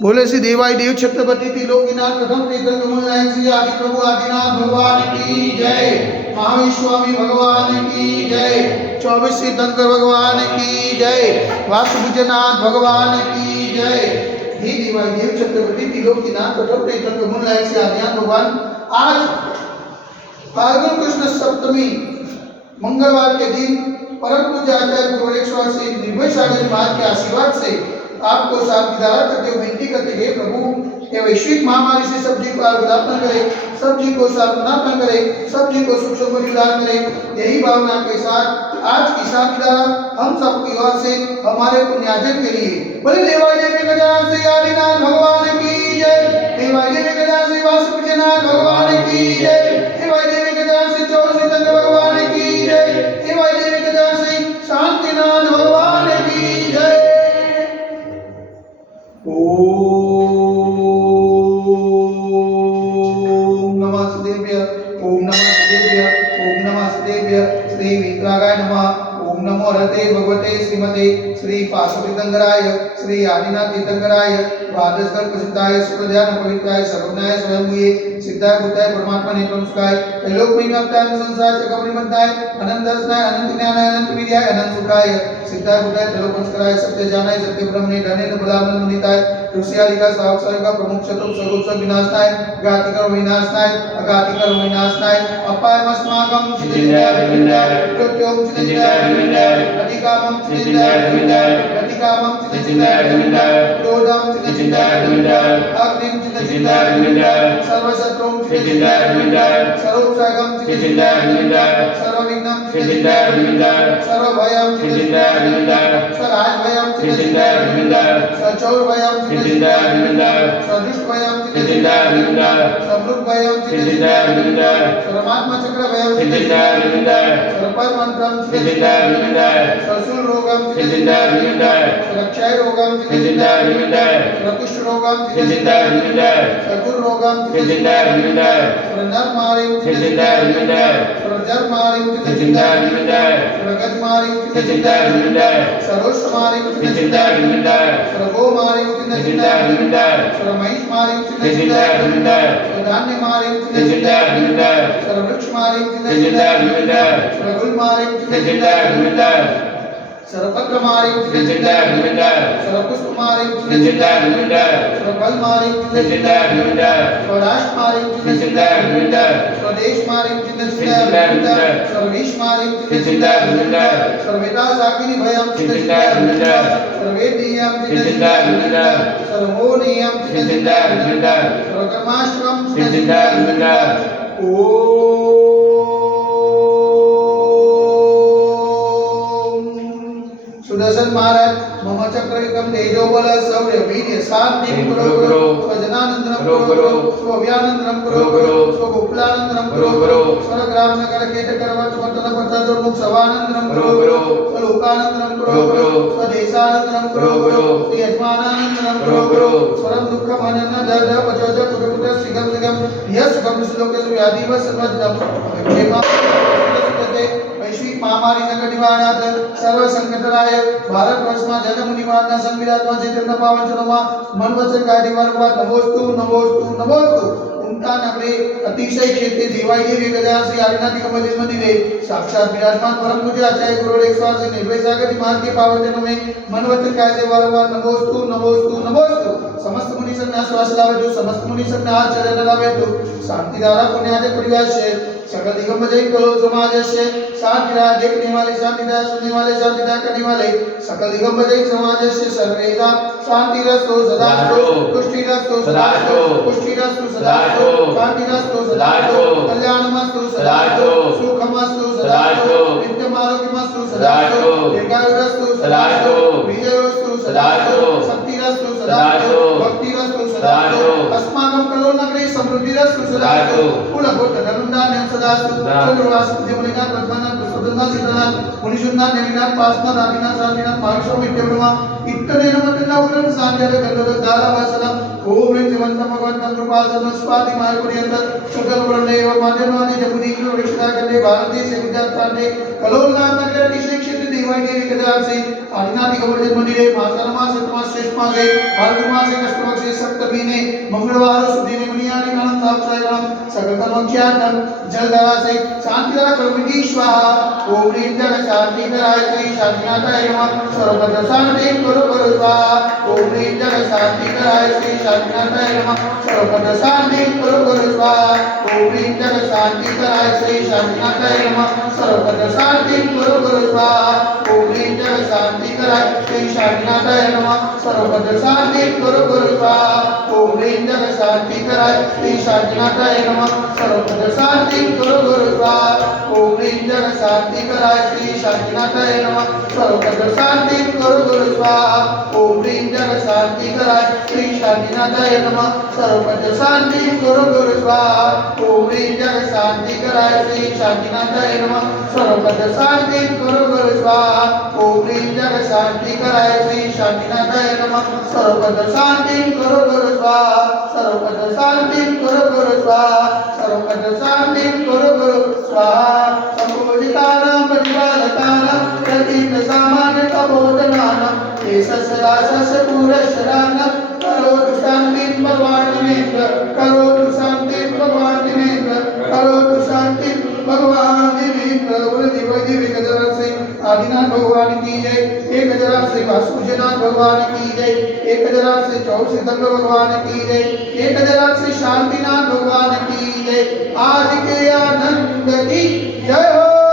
बोले श्री देवाई देव छत्रपति त्रिलोकीनाथ प्रथम तीर्थंकर कमल श्री आदि प्रभु आदिनाथ भगवान की जय। महावीर स्वामी भगवान की जय। 24 तीर्थंकर भगवान की जय। वासुभुजनाथ भगवान की जय। हे देवाई देव छत्रपति त्रिलोकीनाथ प्रथम तीर्थंकर कमल श्री आदिनाथ भगवान, आज फाल्गुन कृष्ण सप्तमी मंगलवार के दिन परम पूज्य आचार्य गुरुदेव श्री निर्भय सागर जी महाराज के आशीर्वाद से आपको साक्षीदार करते हुए विनती करते हैं, प्रभु ये वैश्विक महामारी से सब जी को आरोग्य न करे, सब जी को सावधान न करे, सब जी को सुख समृद्धि प्रदान करे। यही भावना के साथ आज की साक्षीदार हम सबकी ओर से हमारे पुण्यार्जन के लिए बोले देवाई देवी गजानन श्री आदिनाथ भगवान की जय। देवाई देवी गजानन श्री वासुदेवनाथ भगवान की जय। देवाई देवी गजानन श्री 24 तीर्थंकर भगवान की जय। देवाई देवी गजानन श्री शांतिनाथ भगवान की जय। ओम नमः शिवाय। ओम नमः शिवाय। ओम नमः शिवाय। श्री वितरागाय नमः। ओम नमो रते भगवते श्रीमते श्री पार्श्वतीर्थंकराय श्री आदिनाथ तीर्थंकराय द्वादशकर प्रसिद्धाय सुप्रध्यान पवित्राय सर्वज्ञाय स्वयंभूये सिद्धाय भूताय परमात्मने नमस्कार। त्रैलोक में व्याप्ताय संसार चक्रवर्ती मध्याय अनंत दर्शनाय अनंत ज्ञानाय अनंत विद्याय अनंत सुखाय सिद्धाय भूताय त्रैलोक नमस्काराय सत्य जानाय सत्य ब्रह्मणे धनेन बलानंद मुनिताय ऋषियादिका सावक्षरिका प्रमुख चतुर सर्वोच्च विनाशनाय घातिकर विनाशनाय अघातिकर विनाशनाय अपायमस्माकं चितिंदाय कृत्योम चितिंदाय अधिकामं चितिंदाय प्रतिकामं चितिंदाय क्रोधं चितिंदाय अग्निं चितिंदाय सर्वशत्रुं चितिंदाय सर्वोपसर्गं चितिंदाय सर्वविघ्नं चितिंदाय सर्वभयं चितिंदाय सराजभयं चितिंदाय सचौरभयं चितिंदाय सदुष्टभयं चितिंदाय समृद्धभयं चितिंदाय सर्वात्मचक्रभयं चितिंदाय सर्वपरमन्त्रं चितिंदाय ससुररोगं चितिंदाय सुरक्षारोगं चितिंदाय सर्वकुष्ठरोगं चितिंदाय सकुररोगं चितिंदाय सर्वनरमारिं चितिंदाय सर्वजरमारिं चितिंदाय सर्वगजमारिं चितिंदाय सर्वोष्मारिं चितिंदाय सर्वगोमारिं चितिंदाय सर्वमहिषमारिं चितिंदाय सर्वधान्यमारिं चितिंदाय सर्ववृक्षमारिं चितिंदाय सर्वगुलमारिं चितिंदाय सर्वपत्रमारिं चितिंदाय सर्वपुष्पमारिं चितिंदाय सर्वफलमारिं चितिंदाय स्वराष्ट्रमारिं चितिंदाय स्वदेशमारिं चितिंदाय सर्वेशमारिं चितिंदाय सर्वेदासाकिनी भयं चितिंदाय सर्वेदीयं चितिंदाय सर्वोनियं चितिंदाय सर्वकर्माष्टकं चितिंदाय। सुदर्शन महाराज मम चक्रविक्रम तेजोबल शौर्य वीर्य शांति कुरु स्वजनानंदनम कुरु स्वव्यानंदनम कुरु स्वगोकुलानंदनम कुरु स्वर्ग्राम नगर केत करवत वर्तन पतन दुर्मुख सवानंदनम कुरु स्वलोकानंदनम कुरु स्वदेशानंदनम कुरु यजमानानंदनम कुरु स्वरम दुःखम अनन्न दर्द पचोज पुरुपुत्र सिगम सिगम यस गम श्लोक व्याधि व सर्वजम क्षेमा वैश्विक महामारी संकट निवारणार्थ सर्व संकटराय भारतवर्ष में जन्म निवारण संविधान में चैतन्य पावन चरणों मन वचन कार्य निवारण नमोस्तु नमोस्तु नमोस्तु उनका नगरे अतिशय क्षेत्र देवाई देवी गजानन श्री आदिनाथ कमल मंदिरे साक्षात विराजमान परम पूज्य आचार्य गुरुदेव स्वामी निर्भय सागर जी महाराज के पावन चरणों में मन वचन कार्य निवारण नमोस्तु नमोस्तु नमोस्तु। समस्त मुनि संग श्वास लावे तो समस्त मुनि संग हाथ चरण लावे तो शांति द्वारा पुण्यादि परिवार से सकल दिगंबर जय कलो समाज से शांतिदा देखने वाले शांतिदा सुनने वाले शांतिदा करने वाले सकल दिगंबर जय समाज से सर्वेदा शांतिरस्तु सदास्तु पुष्टिरस्तु सदास्तु पुष्टिरस्तु सदास्तु शांतिरस्तु सदास्तु कल्याणमस्तु सदास्तु सुखमस्तु सदास्तु नित्यमारोग्यमस्तु सदास्तु दीर्घायुरस्तु सदास्तु विजयोस्तु सदास्तु शक्तिरस्तु सदास्तु भक्तिरस्तु सदास्तु अस्माकं कलो नगरे समृद्धिरस्तु सदास्तु कुलगोत्र धनुर्धान्यं सदास्तु चंद्रवास देवलिनाथ रत्नानाथ प्रसन्नाथ सीतानाथ मुनिशुनाथ नेमिनाथ पासनाथ आदिनाथ शांतिनाथ मार्गशो विद्यब्रह्मा इत्तने नमतन्ना उग्रं सांध्याय गंधर्व दारावासनम ओम ह्रीं जीवन्तं भगवन्तं कृपालतं स्वाति मायपर्यंत सकल वर्णेव माध्यमाने जगदीश वृक्षता करने भारत देश गुजरात प्रांते कलोलनाथ नगर अतिशय क्षेत्र देवाई देवी गजानन से आदिनाथ कमल मंदिरे मासानमा सतमा श्रेष्ठ मासे फाल्गुन मासे कष्टपक्षे मंगलवार सुधी में मुनियानि गणं साक्षायणं सकल कर्म ख्यातम जल दवा से शांति दवा कर्मकी स्वाहा ओम ह्रीं जग शांति कराय श्री शांतिनाथाय नमः सर्वत्र शांति गुरु गुरु स्वाहा ओम ह्रीं जग शांति कराय श्री शांतिनाथाय नमः सर्वत्र शांति गुरु गुरु स्वाहा ओम ह्रीं जग शांति कराय श्री शांतिनाथाय नमः सर्वत्र शांति गुरु गुरु स्वाहा ओम ह्रीं जग शांति कराय श्री शांतिनाथाय नमः सर्वत्र शांति गुरु गुरु स्वाहा ओम ह्रीं जग शांति कराय श्री शांतिनाथाय नमः सर्वत्र शांति गुरु गुरु स्वाहा ओम ह्रीं जग शांति कराय श्री शांतिनाथाय नमः सर्वत्र शांति गुरु गुरु स्वाहा ओम ह्रीं जग शांति कराय श्री शांतिनाथाय नमः सर्वत्र शांति गुरु गुरु स्वाहा ओम ह्रीं जग शांति कराय श्री शांतिनाथाय नमः सर्वत्र शांति गुरु गुरु स्वाहा ओम ह्रीं जग शांति कराय श्री शांतिनाथाय नमः सर्वत्र शांति गुरु गुरु स्वाहा सर्वत्र शांति गुरु गुरु स्वाहा सर्वत्र शांति गुरु गुरु स्वाहा संपूजितानां प्रतिपालकानां प्रतीक सामान्य तपोधनानां केशसरासस्य पुरश्चराणां करोतु शान्तिं भगवान् दिनेन्द्र करोतु शान्तिं भगवान् दिनेन्द्र करोतु शान्तिं भगवान् दिनेन्द्र वैदिक गजरा से आदिनाथ भगवान की जय एक गजरा से वासुदेवनाथ भगवान की जय एक गजरा से चौसितंग भगवान की जय एक गजरा से शांतिनाथ भगवान की जय आज के आनंद की जय हो।